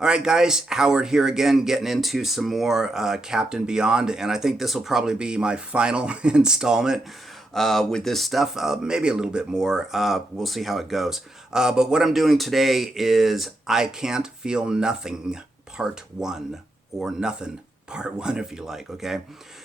All right, guys, Howard here again, getting into some more Captain Beyond, and I think this will probably be my final installment with this stuff, maybe a little bit more. We'll see how it goes. But what I'm doing today is I Can't Feel Nothing, Part 1, or Nothing, Part 1, if you like, okay?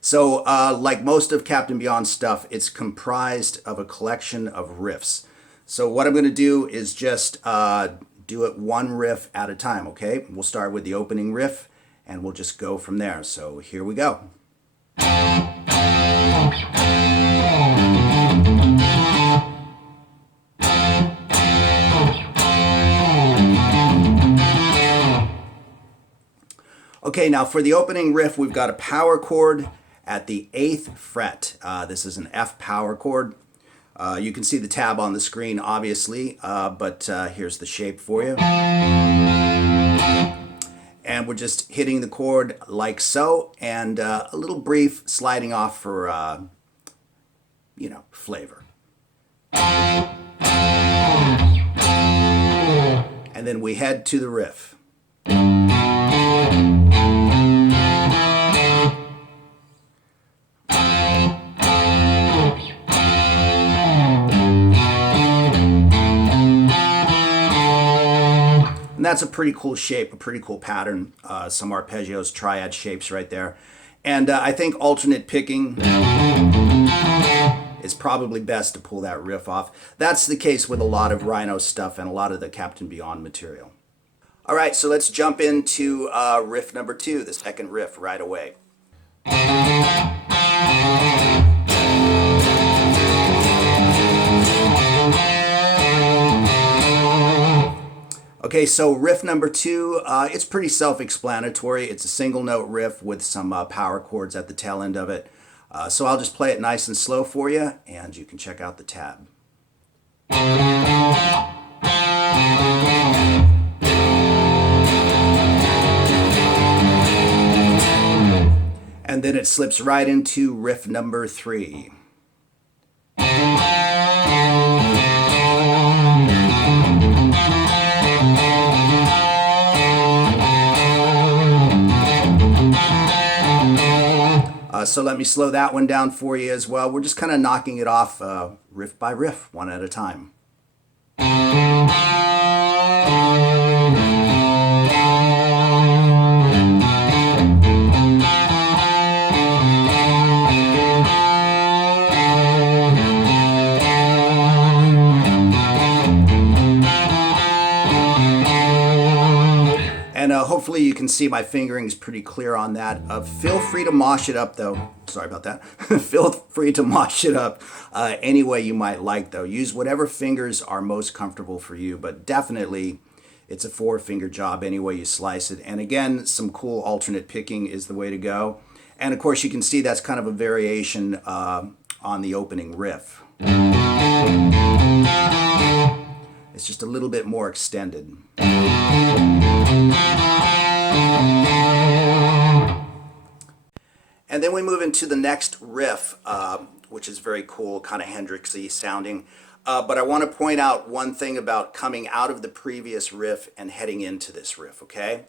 So, like most of Captain Beyond stuff, it's comprised of a collection of riffs. So what I'm going to do is just do it one riff at a time, okay? We'll start with the opening riff, and we'll just go from there. So here we go. Okay, now for the opening riff, we've got a power chord at the 8th fret. This is an F power chord. You can see the tab on the screen, obviously, but here's the shape for you. And we're just hitting the chord like so, and a little brief sliding off for, flavor. And then we head to the riff. And that's a pretty cool shape, a pretty cool pattern. Some arpeggios, triad shapes right there. And I think alternate picking is probably best to pull that riff off. That's the case with a lot of Rhino stuff and a lot of the Captain Beyond material. All right, so let's jump into riff number 2, the second riff, right away. Okay, so riff number 2, it's pretty self-explanatory. It's a single note riff with some power chords at the tail end of it. So I'll just play it nice and slow for you, and you can check out the tab. And then it slips right into riff number 3. So let me slow that one down for you as well. We're just kind of knocking it off riff by riff, one at a time. And hopefully you can see my fingering is pretty clear on that. Feel free to mosh it up, though. Sorry about that. Feel free to mosh it up any way you might like, though. Use whatever fingers are most comfortable for you, but definitely it's a 4-finger job any way you slice it. And again, some cool alternate picking is the way to go. And of course, you can see that's kind of a variation on the opening riff. It's just a little bit more extended. And then we move into the next riff, which is very cool, kind of Hendrixy sounding. But I want to point out one thing about coming out of the previous riff and heading into this riff, okay?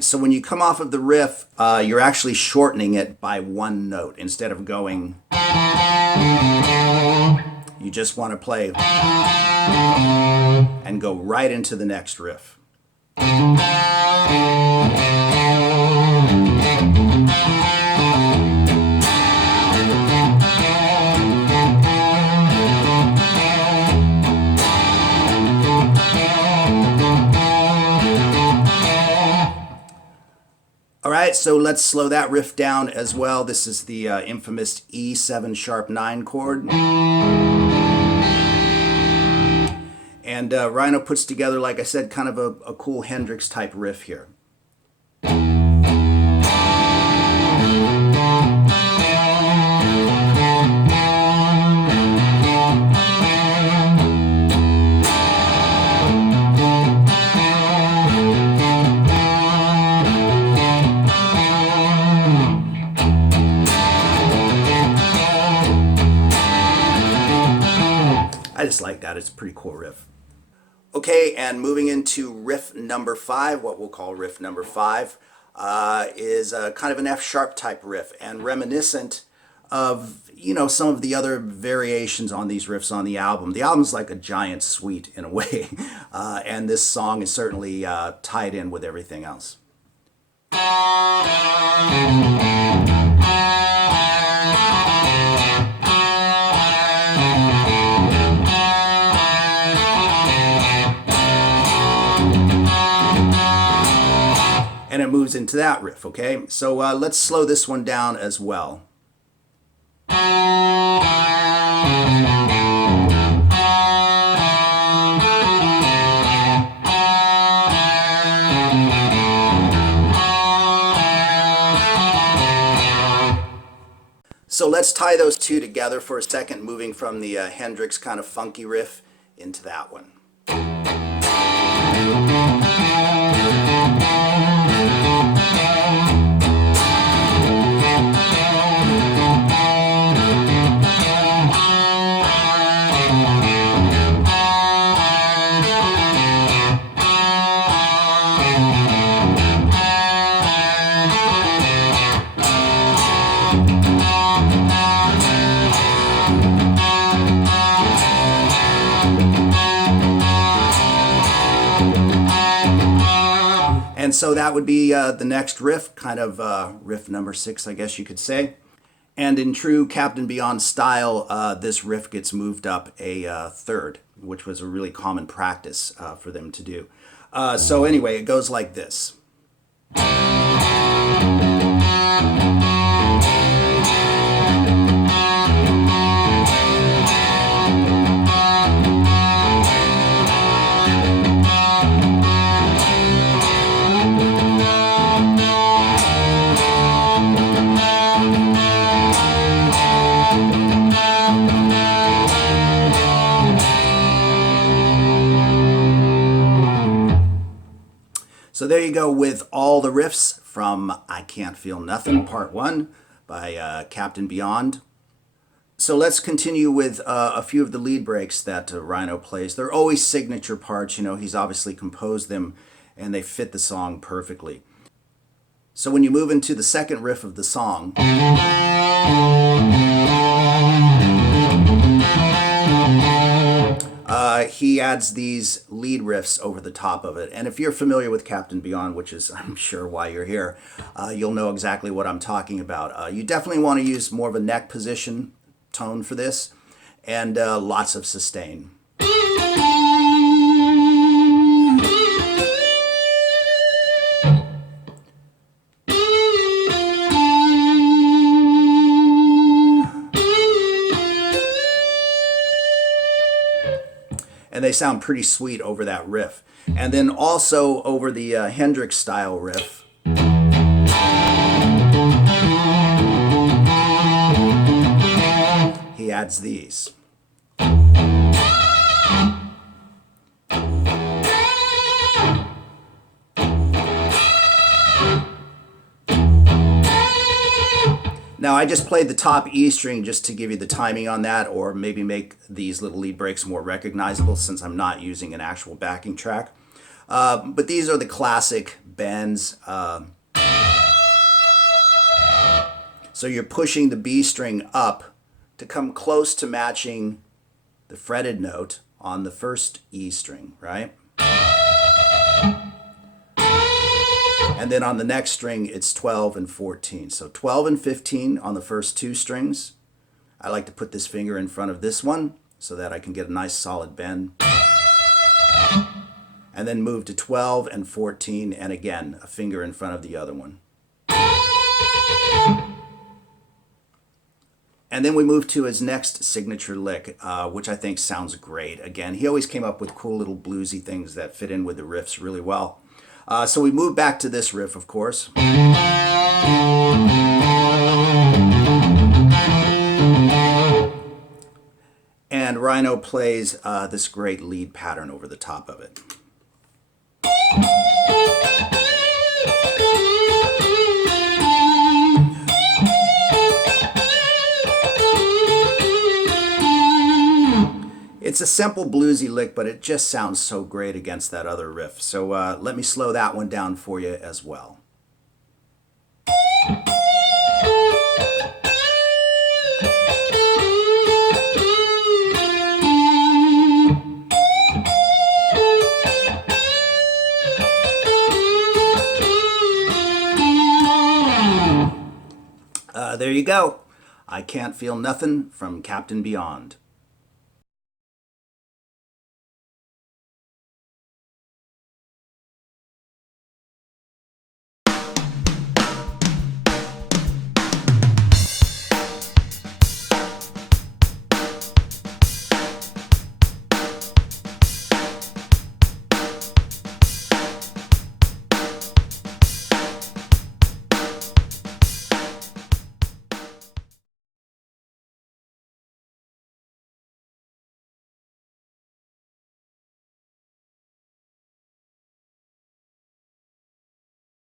So when you come off of the riff, you're actually shortening it by one note instead of going. You just want to play and go right into the next riff. All right, so let's slow that riff down as well. This is the infamous E7 sharp 9 chord. And Rhino puts together, like I said, kind of a cool Hendrix type riff here. just like that. It's a pretty cool riff. Okay, and moving into riff number 5, what we'll call riff number 5, is kind of an F sharp type riff and reminiscent of, you know, some of the other variations on these riffs on the album. The album's like a giant suite in a way, and this song is certainly tied in with everything else. And it moves into that riff, okay? So let's slow this one down as well. So let's tie those two together for a second, moving from the Hendrix kind of funky riff into that one. And so that would be the next riff, kind of riff number 6, I guess you could say. And in true Captain Beyond style, this riff gets moved up a third, which was a really common practice for them to do. So anyway, it goes like this. So there you go with all the riffs from I Can't Feel Nothing, Part 1 by Captain Beyond. So let's continue with a few of the lead breaks that Rhino plays. They're always signature parts, you know, he's obviously composed them and they fit the song perfectly. So when you move into the second riff of the song, he adds these lead riffs over the top of it. And if you're familiar with Captain Beyond, which is I'm sure why you're here, you'll know exactly what I'm talking about. You definitely want to use more of a neck position tone for this, and lots of sustain. And they sound pretty sweet over that riff. And then also over the Hendrix style riff. He adds these. Now I just played the top E string just to give you the timing on that, or maybe make these little lead breaks more recognizable since I'm not using an actual backing track. But these are the classic bends. So you're pushing the B string up to come close to matching the fretted note on the first E string, right? And then on the next string, it's 12 and 14. So 12 and 15 on the first two strings. I like to put this finger in front of this one so that I can get a nice solid bend. And then move to 12 and 14, and again, a finger in front of the other one. And then we move to his next signature lick, which I think sounds great. Again, he always came up with cool little bluesy things that fit in with the riffs really well. So we move back to this riff, of course. And Rhino plays this great lead pattern over the top of it. It's a simple bluesy lick, but it just sounds so great against that other riff. So let me slow that one down for you as well. There you go. I Can't Feel Nothing from Captain Beyond.